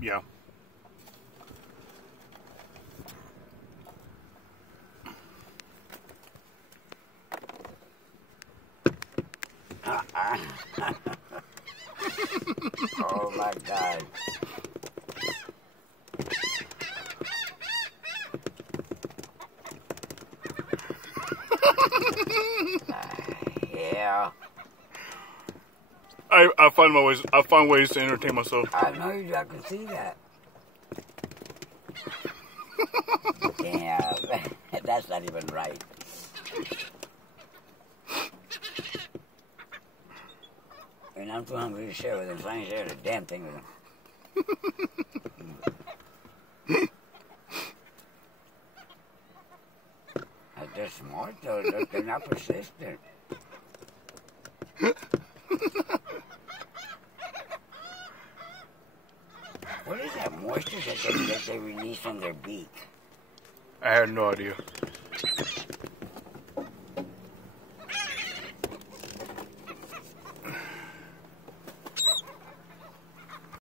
Yeah. Oh my God. Yeah. I find my ways. I find ways to entertain myself. I know you do. I can see that. Damn. That's not even right. And I'm too hungry to share with him, so I ain't sharing a damn thing with him. They're smart though. They're not persistent. What is that moisture that they release from their beak? I had no idea.